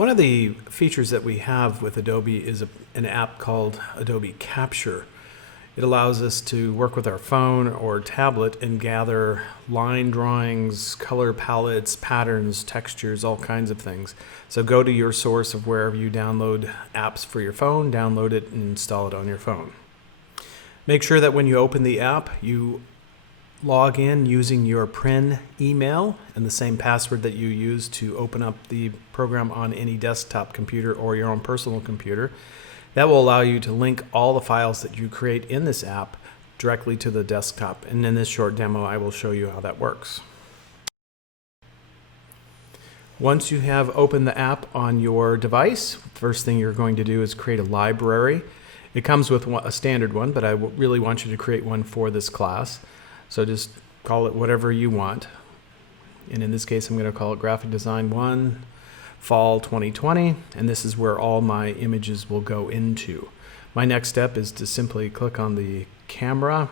One of the features that we have with Adobe is an app called Adobe Capture. It allows us to work with our phone or tablet and gather line drawings, color palettes, patterns, textures, all kinds of things. So go to your source of wherever you download apps for your phone, download it and install it on your phone. Make sure that when you open the app, you log in using your PRIN email and the same password that you use to open up the program on any desktop computer or your own personal computer. That will allow you to link all the files that you create in this app directly to the desktop. And in this short demo, I will show you how that works. Once you have opened the app on your device, the first thing you're going to do is create a library. It comes with a standard one, but I really want you to create one for this class. So just call it whatever you want. And in this case, I'm going to call it Graphic Design 1, Fall 2020. And this is where all my images will go into. My next step is to simply click on the camera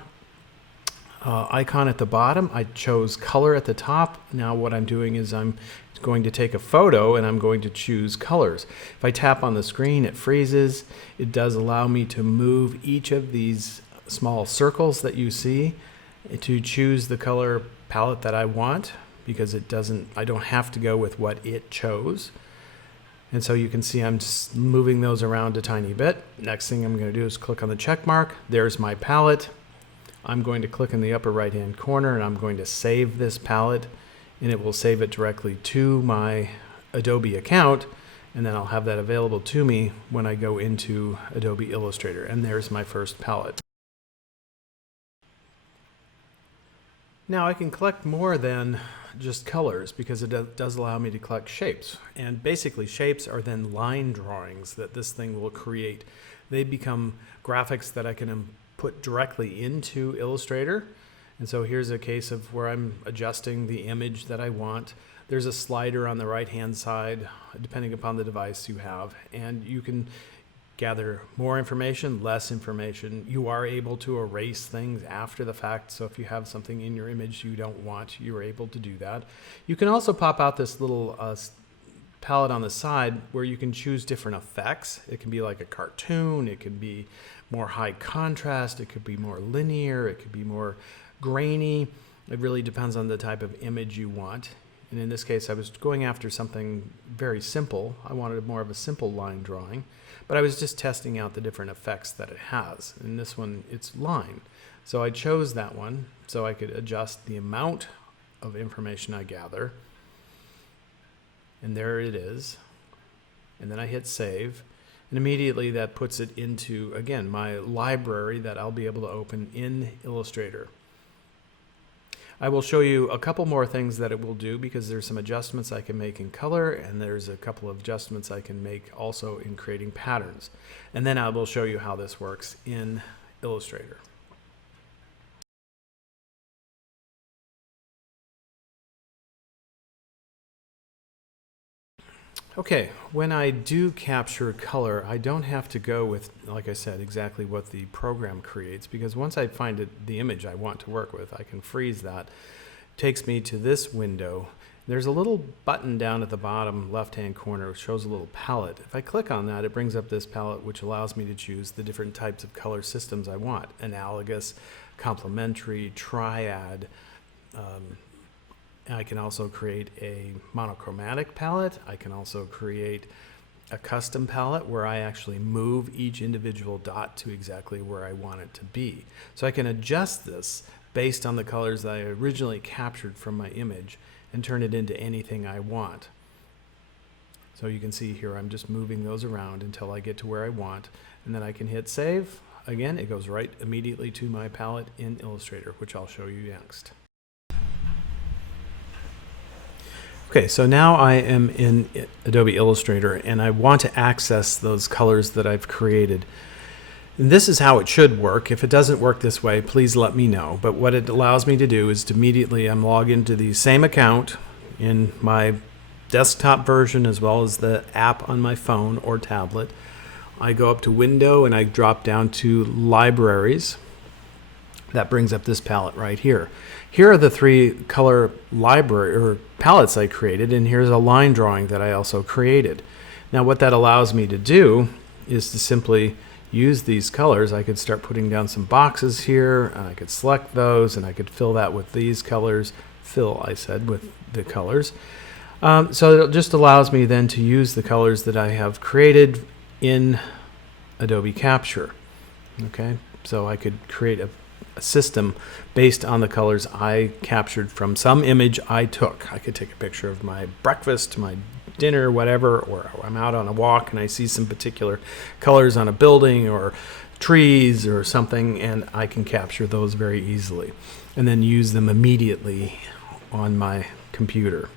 icon at the bottom. I chose color at the top. Now what I'm doing is I'm going to take a photo and I'm going to choose colors. If I tap on the screen, it freezes. It does allow me to move each of these small circles that you see to choose the color palette that I want, because I don't have to go with what it chose. And so you can see I'm just moving those around a tiny bit. Next thing I'm going to do is click on the check mark. There's my palette. I'm going to click in the upper right hand corner and I'm going to save this palette, and it will save it directly to my Adobe account, and then I'll have that available to me when I go into Adobe Illustrator. And there's my first palette. Now I can collect more than just colors, because it does allow me to collect shapes. And basically shapes are then line drawings that this thing will create. They become graphics that I can put directly into Illustrator. And so here's a case of where I'm adjusting the image that I want. There's a slider on the right hand side, depending upon the device you have, and you can gather more information, less information. You are able to erase things after the fact, so if you have something in your image you don't want, you're able to do that. You can also pop out this little palette on the side where you can choose different effects. It can be like a cartoon, it could be more high contrast, it could be more linear, it could be more grainy. It really depends on the type of image you want. And in this case I was going after something very simple. I wanted more of a simple line drawing, but I was just testing out the different effects that it has. In this one, it's line. So I chose that one so I could adjust the amount of information I gather. And there it is. And then I hit save. And immediately that puts it into, again, my library that I'll be able to open in Illustrator. I will show you a couple more things that it will do, because there's some adjustments I can make in color, and there's a couple of adjustments I can make also in creating patterns. And then I will show you how this works in Illustrator. Okay, when I do capture color, I don't have to go with, like I said, exactly what the program creates, because once I find the image I want to work with, I can freeze that. It takes me to this window. There's a little button down at the bottom left-hand corner which shows a little palette. If I click on that, it brings up this palette which allows me to choose the different types of color systems I want: analogous, complementary, triad. I can also create a monochromatic palette. I can also create a custom palette where I actually move each individual dot to exactly where I want it to be. So I can adjust this based on the colors that I originally captured from my image and turn it into anything I want. So you can see here I'm just moving those around until I get to where I want, and then I can hit save. Again, it goes right immediately to my palette in Illustrator, which I'll show you next. Okay, so now I am in Adobe Illustrator and I want to access those colors that I've created. And this is how it should work. If it doesn't work this way, please let me know. But what it allows me to do is to immediately log into the same account in my desktop version as well as the app on my phone or tablet. I go up to Window and I drop down to Libraries. That brings up this palette right here. Here are the three color library or palettes I created, and here's a line drawing that I also created. Now what that allows me to do is to simply use these colors. I could start putting down some boxes here, and I could select those, and I could fill that with these colors. Fill, I said, with the colors. So it just allows me then to use the colors that I have created in Adobe Capture. Okay, so I could create a system based on the colors I captured from some image I took. I could take a picture of my breakfast, my dinner, whatever, or I'm out on a walk and I see some particular colors on a building or trees or something, and I can capture those very easily and then use them immediately on my computer.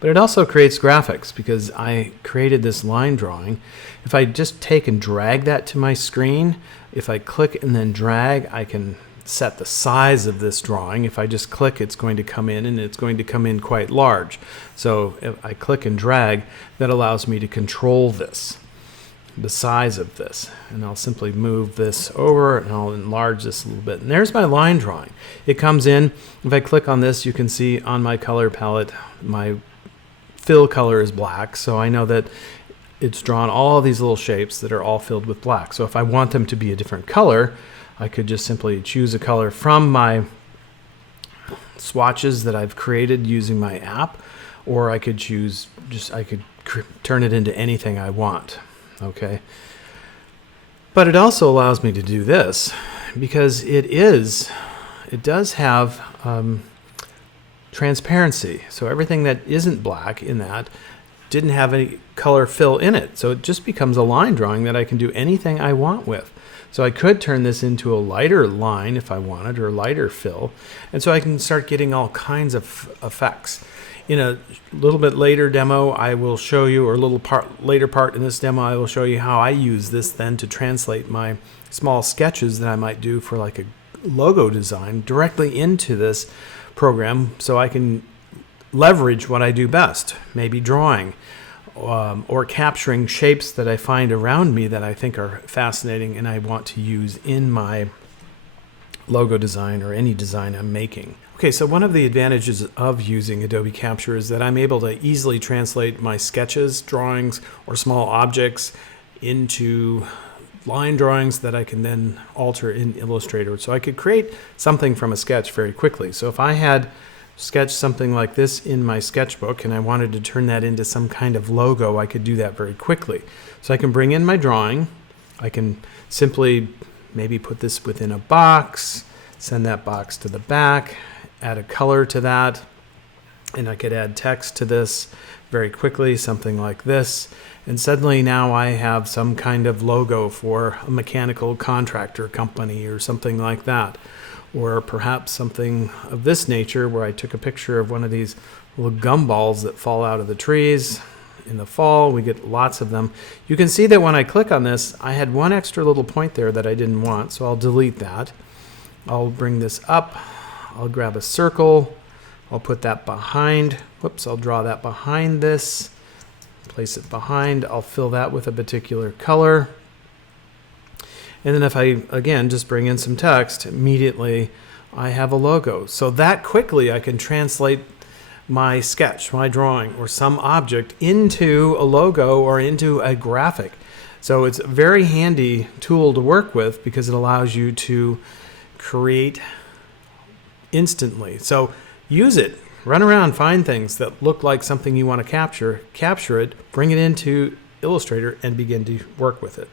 But it also creates graphics because I created this line drawing. If I just take and drag that to my screen, if I click and then drag, I can set the size of this drawing. If I just click, it's going to come in, and it's going to come in quite large. So if I click and drag, that allows me to control this, the size of this. And I'll simply move this over and I'll enlarge this a little bit. And there's my line drawing. It comes in. If I click on this, you can see on my color palette, my fill color is black. So I know that it's drawn all these little shapes that are all filled with black. So if I want them to be a different color, I could just simply choose a color from my swatches that I've created using my app, or I could choose I could turn it into anything I want. Okay. But it also allows me to do this because it does have transparency. So everything that isn't black in that didn't have any color fill in it. So it just becomes a line drawing that I can do anything I want with. So I could turn this into a lighter line if I wanted, or a lighter fill. And so I can start getting all kinds of effects. In a little bit later demo, I will show you, or a little later part in this demo, I will show you how I use this then to translate my small sketches that I might do for like a logo design directly into this program, so I can leverage what I do best, maybe drawing or capturing shapes that I find around me that I think are fascinating and I want to use in my logo design or any design I'm making. Okay, so one of the advantages of using Adobe Capture is that I'm able to easily translate my sketches, drawings, or small objects into line drawings that I can then alter in Illustrator. So I could create something from a sketch very quickly. So if I had sketched something like this in my sketchbook and I wanted to turn that into some kind of logo, I could do that very quickly. So I can bring in my drawing. I can simply maybe put this within a box, send that box to the back, add a color to that, and I could add text to this very quickly, something like this. And suddenly now I have some kind of logo for a mechanical contractor company or something like that. Or perhaps something of this nature where I took a picture of one of these little gumballs that fall out of the trees in the fall. We get lots of them. You can see that when I click on this, I had one extra little point there that I didn't want, so I'll delete that. I'll bring this up. I'll grab a circle. I'll put that behind. Whoops, I'll draw that behind this. Place it behind. I'll fill that with a particular color. And then if I, again, just bring in some text, immediately I have a logo. So that quickly I can translate my sketch, my drawing, or some object into a logo or into a graphic. So it's a very handy tool to work with because it allows you to create instantly. So use it. Run around, find things that look like something you want to capture it, bring it into Illustrator, and begin to work with it.